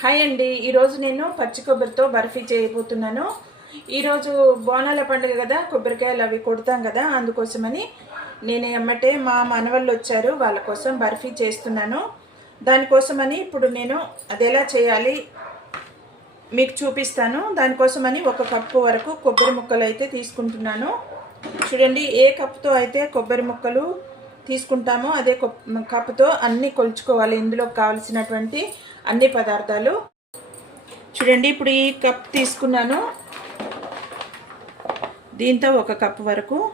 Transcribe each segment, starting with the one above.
Hi అండి. ఈరోజు నేను పచ్చి కొబ్బరితో బర్ఫీ చేయబోతున్నాను. ఈరోజు బోనాల పండుగ కదా కొబ్బరికాయలు అవి కొడతాం కదా అందుకోసమని నేను ఎమ్మటే మా మనవళ్ళు వచ్చారు వాళ్ళ కోసం బర్ఫీ చేస్తున్నాను. దానికోసమని ఇప్పుడు నేను అది ఎలా చేయాలి మీకు చూపిస్తాను. దానికోసమని ఒక కప్పు వరకు కొబ్బరి ముక్కలు అయితే తీసుకుంటున్నాను. చూడండి ఏ కప్పుతో అయితే కొబ్బరి ముక్కలు తీసుకుంటామో అదే కప్పుతో అన్నీ కొలుచుకోవాలి. ఇందులో కావలసినటువంటి అన్ని పదార్థాలు. చూడండి ఇప్పుడు ఈ కప్ తీసుకున్నాను. దీంతో ఒక కప్ వరకు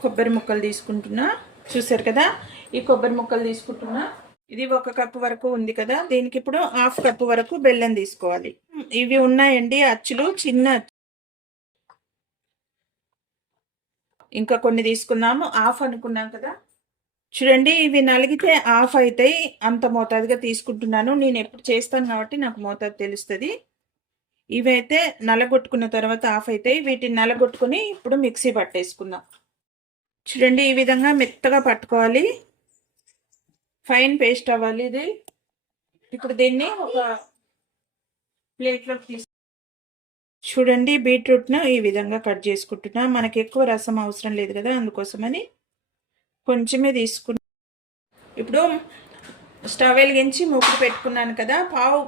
కొబ్బరి ముక్కలు తీసుకుంటున్నా. చూసారు కదా? ఈ కొబ్బరి ముక్కలు తీసుకుంటున్నా. ఇది ఒక కప్పు వరకు ఉంది కదా? దీనికి ఇప్పుడు హాఫ్ కప్పు వరకు బెల్లం తీసుకోవాలి. ఇవి ఉన్నాయండి అచ్చులు చిన్న ఇంకా కొన్ని తీసుకున్నాము. హాఫ్ అనుకున్నాం కదా? చూడండి ఇవి నలిగితే ఆఫ్ అవుతాయి అంత మోతాదుగా తీసుకుంటున్నాను. నేను ఎప్పుడు చేస్తాను కాబట్టి నాకు మోతాదు తెలుస్తుంది. ఇవైతే నలగొట్టుకున్న తర్వాత ఆఫ్ అవుతాయి వీటిని నలగొట్టుకుని ఇప్పుడు మిక్సీ పట్టేసుకుందాం. చూడండి ఈ విధంగా మెత్తగా పట్టుకోవాలి. ఫైన్ పేస్ట్ అవ్వాలి ఇది. ఇప్పుడు దీన్ని ఒక ప్లేట్లోకి తీసు చూడండి బీట్రూట్ను ఈ విధంగా కట్ చేసుకుంటున్నా. మనకి ఎక్కువ రసం అవసరం లేదు కదా అందుకోసమని. కొంచెమే తీసుకున్నా. ఇప్పుడు స్టవ్ వెలిగించి మూకుడు పెట్టుకున్నాను కదా పావు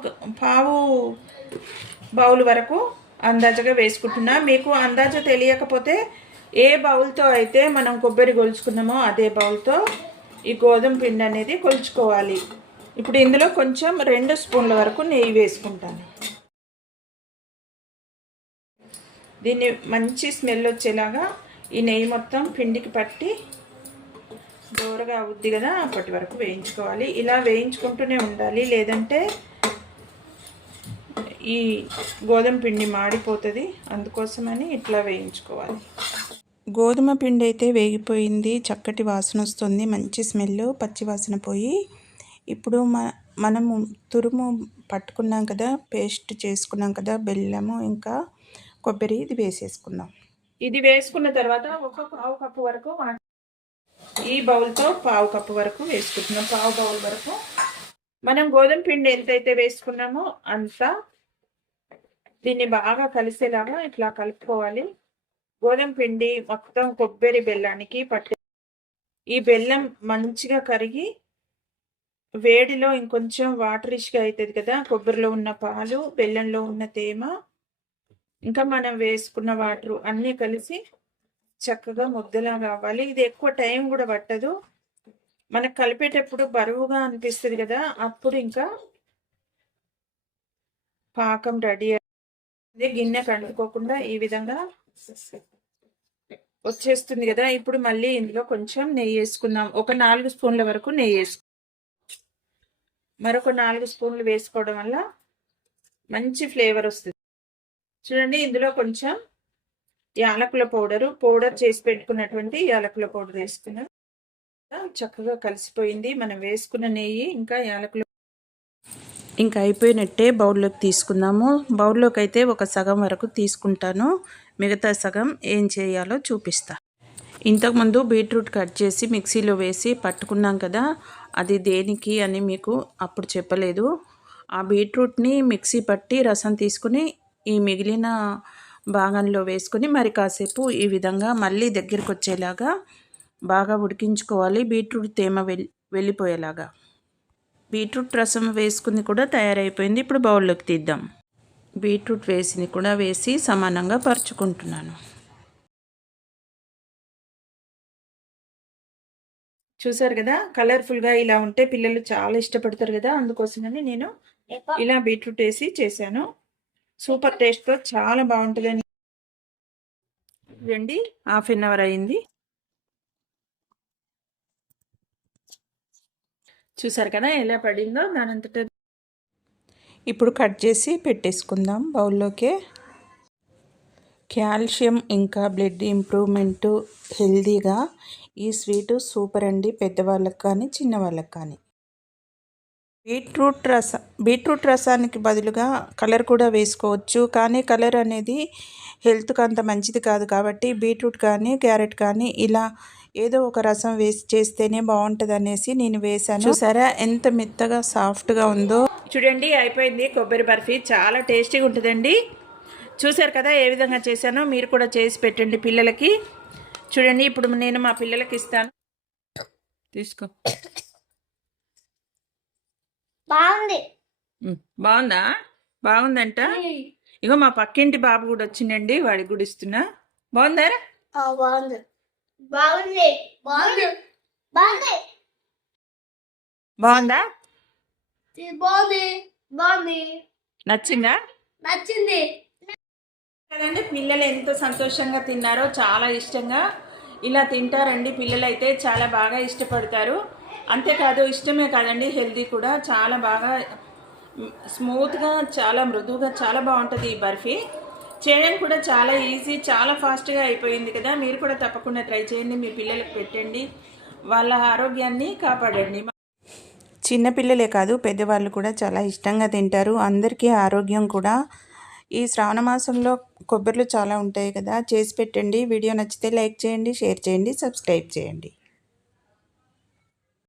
పావు బౌల్ వరకు అందాజగా వేసుకుంటున్నా. మీకు అందాజ తెలియకపోతే ఏ బౌల్తో అయితే మనం కొబ్బరి కొలుచుకున్నామో అదే బౌల్తో ఈ గోధుమ పిండి అనేది కొలుచుకోవాలి. ఇప్పుడు ఇందులో కొంచెం రెండు స్పూన్ల వరకు నెయ్యి వేసుకుంటాను. దీన్ని మంచి స్మెల్ వచ్చేలాగా ఈ నెయ్యి మొత్తం పిండికి పట్టి దూరగా అవుద్ది కదా అప్పటి వరకు వేయించుకోవాలి. ఇలా వేయించుకుంటూనే ఉండాలి. లేదంటే ఈ గోధుమ పిండి మాడిపోతుంది. అందుకోసమని ఇట్లా వేయించుకోవాలి. గోధుమ పిండి అయితే వేగిపోయింది. చక్కటి వాసన వస్తుంది. మంచి స్మెల్ పచ్చి వాసన పోయి. ఇప్పుడు మ మనము తురుము పట్టుకున్నాం కదా పేస్ట్ చేసుకున్నాం కదా బెల్లము ఇంకా కొబ్బరి ఇది వేసేసుకుందాం. ఇది వేసుకున్న తర్వాత ఒక పావు కప్పు వరకు ఈ బౌల్తో పావు కప్పు వరకు వేసుకుంటున్నాం. పావు బౌల్ వరకు. మనం గోధుమ పిండి ఎంతైతే వేసుకున్నామో అంత దీన్ని బాగా కలిసేలాగా ఇట్లా కలుపుకోవాలి. గోధుమ పిండి మొత్తం కొబ్బరి బెల్లానికి పట్టే ఈ బెల్లం మంచిగా కరిగి వేడిలో ఇంకొంచెం వాటరిష్గా అవుతుంది కదా కొబ్బరిలో ఉన్న పాలు బెల్లంలో ఉన్న తేమ ఇంకా మనం వేసుకున్న వాటర్ అన్నీ కలిసి చక్కగా ముద్దలా కావాలి ఇది ఎక్కువ టైం కూడా పట్టదు. మనకు కలిపేటప్పుడు బరువుగా అనిపిస్తుంది కదా అప్పుడు ఇంకా పాకం రెడీ అయింది గిన్నె కండుకోకుండా ఈ విధంగా వచ్చేస్తుంది కదా. ఇప్పుడు మళ్ళీ ఇందులో కొంచెం నెయ్యి వేసుకుందాం. ఒక నాలుగు స్పూన్ల వరకు నెయ్యి వేసుకుందాం మరొక నాలుగు స్పూన్లు వేసుకోవడం వల్ల మంచి ఫ్లేవర్ వస్తుంది. చూడండి ఇందులో కొంచెం యాలకుల పౌడరు పౌడర్ చేసి పెట్టుకున్నటువంటి యాలకుల పౌడర్ వేసుకున్నాం. చక్కగా కలిసిపోయింది. మనం వేసుకున్న నెయ్యి ఇంకా యాలకుల ఇంకా అయిపోయినట్టే బౌల్లోకి తీసుకుందాము. బౌల్లోకి అయితే ఒక సగం వరకు తీసుకుంటాను. మిగతా సగం ఏం చేయాలో చూపిస్తా. ఇంతకుముందు బీట్రూట్ కట్ చేసి మిక్సీలో వేసి పట్టుకున్నాం కదా అది దేనికి అని మీకు అప్పుడు చెప్పలేదు. ఆ బీట్రూట్ని మిక్సీ పట్టి రసం తీసుకుని ఈ మిగిలిన భాగంలో వేసుకొని మరి కాసేపు ఈ విధంగా మళ్ళీ దగ్గరికి వచ్చేలాగా బాగా ఉడికించుకోవాలి. బీట్రూట్ తేమ వెళ్ళి వెళ్ళిపోయేలాగా. బీట్రూట్ రసం వేసుకుంది కూడా తయారైపోయింది. ఇప్పుడు బౌల్లోకి తీద్దాం. బీట్రూట్ వేసింది కూడా వేసి సమానంగా పరుచుకుంటున్నాను. చూసారు కదా? కలర్ఫుల్గా ఇలా ఉంటే పిల్లలు చాలా ఇష్టపడతారు కదా? అందుకోసమని నేను ఇలా బీట్రూట్ వేసి చేశాను. సూపర్ టేస్ట్తో చాలా బాగుంటుందని రండి హాఫ్ ఎన్ అవర్ అయింది. చూసారు కదా ఎలా పడిందో దానంతట. ఇప్పుడు కట్ చేసి పెట్టేసుకుందాం బౌల్లోకే. కాల్షియం ఇంకా బ్లడ్ ఇంప్రూవ్మెంటు హెల్దీగా. ఈ స్వీటు సూపర్ అండి పెద్దవాళ్ళకి కానీ చిన్నవాళ్ళకి కానీ. బీట్రూట్ రస బీట్రూట్ రసానికి బదులుగా కలర్ కూడా వేసుకోవచ్చు. కానీ కలర్ అనేది హెల్త్కి అంత మంచిది కాదు కాబట్టి బీట్రూట్ కానీ క్యారెట్ కానీ ఇలా ఏదో ఒక రసం వేసి చేస్తేనే బాగుంటుంది అనేసి నేను వేసాను చూసారా ఎంత మెత్తగా సాఫ్ట్గా ఉందో. చూడండి అయిపోయింది కొబ్బరి బర్ఫీ. చాలా టేస్టీగా ఉంటుందండి. చూశారు కదా ఏ విధంగా చేశానో? మీరు కూడా చేసి పెట్టండి పిల్లలకి. చూడండి ఇప్పుడు నేను మా పిల్లలకి ఇస్తాను. తీసుకో. బాగుంది. బాగుందా? బాగుందంట? ఇగో మా పక్కింటి బాబు కూడా వచ్చిండండి వాడికి కూడా ఇస్తున్నా. బాగుందారా బాగుంది. బాగుంది. బాగుంది. బాగుంది. బాగుందా? బాగుంది. బాగుంది. నచ్చిందా? నచ్చింది. కదండి పిల్లలు ఎంతో సంతోషంగా తిన్నారో చాలా ఇష్టంగా. ఇలా తింటారండి పిల్లలు అయితే చాలా బాగా ఇష్టపడతారు. అంతేకాదు ఇష్టమే కాదండి హెల్దీ కూడా. చాలా బాగా స్మూత్గా చాలా మృదువుగా చాలా బాగుంటుంది ఈ బర్ఫీ. చేయడం కూడా చాలా ఈజీ చాలా ఫాస్ట్గా అయిపోయింది కదా. మీరు కూడా తప్పకుండా ట్రై చేయండి మీ పిల్లలకు పెట్టండి. వాళ్ళ ఆరోగ్యాన్ని కాపాడండి. చిన్నపిల్లలే కాదు పెద్దవాళ్ళు కూడా చాలా ఇష్టంగా తింటారు. అందరికీ ఆరోగ్యం కూడా. ఈ శ్రావణ మాసంలో కొబ్బరిలు చాలా ఉంటాయి కదా. చేసి పెట్టండి. వీడియో నచ్చితే లైక్ చేయండి షేర్ చేయండి సబ్స్క్రైబ్ చేయండి.